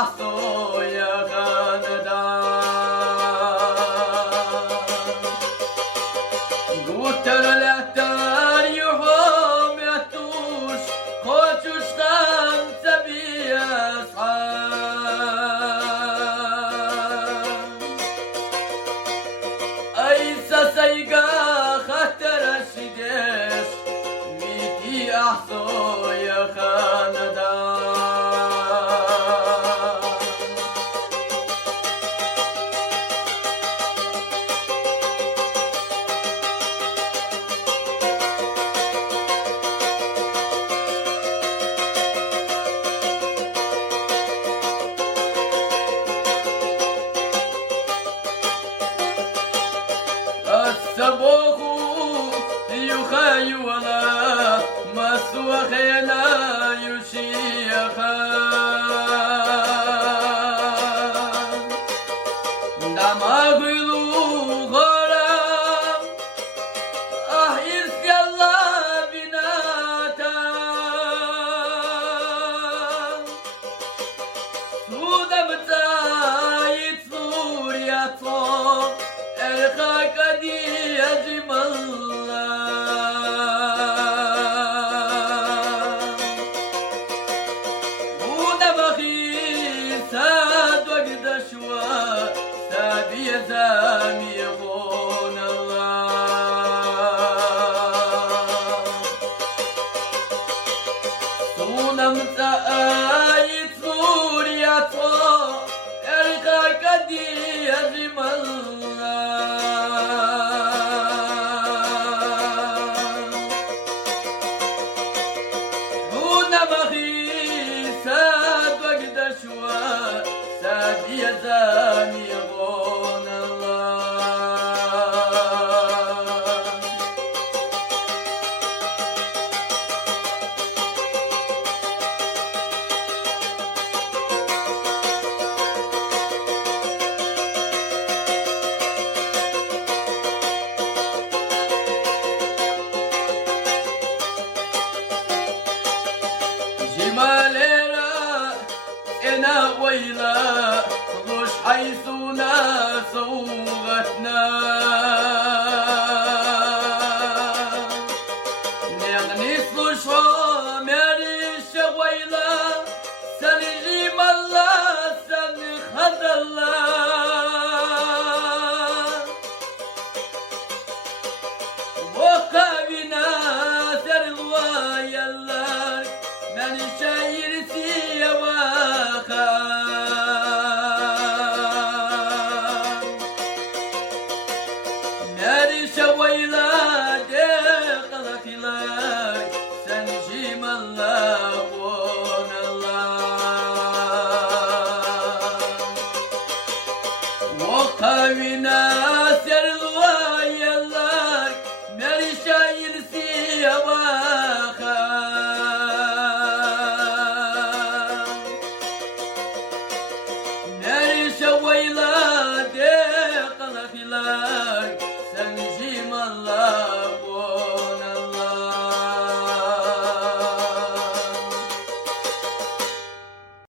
ahso yakanda Gutter lättar ju hom yatush Kochush tam tabias Aysa sayga khatar shides Miti ahso yakanda السبوخ يخاي ولا مسوى خينا يشيخا دماغ غلا أحيس الله بناتا سودا بتايت سوريا طول الخاك دي أجمل ساد وقد شوى سابي زامي يغون الله صونم تآيت نور يطوى الخاك دي أجمل يا زاني يغون الله جمالنا انا ويلا مش حيث ناسوغتنا نغني سلوشو مالي شويلا سنجيم الله سنخذ الله وقابنا سروا يلا من شاير سيواخا شويلا دقلت لك سنجيم الله ون الله وقوينا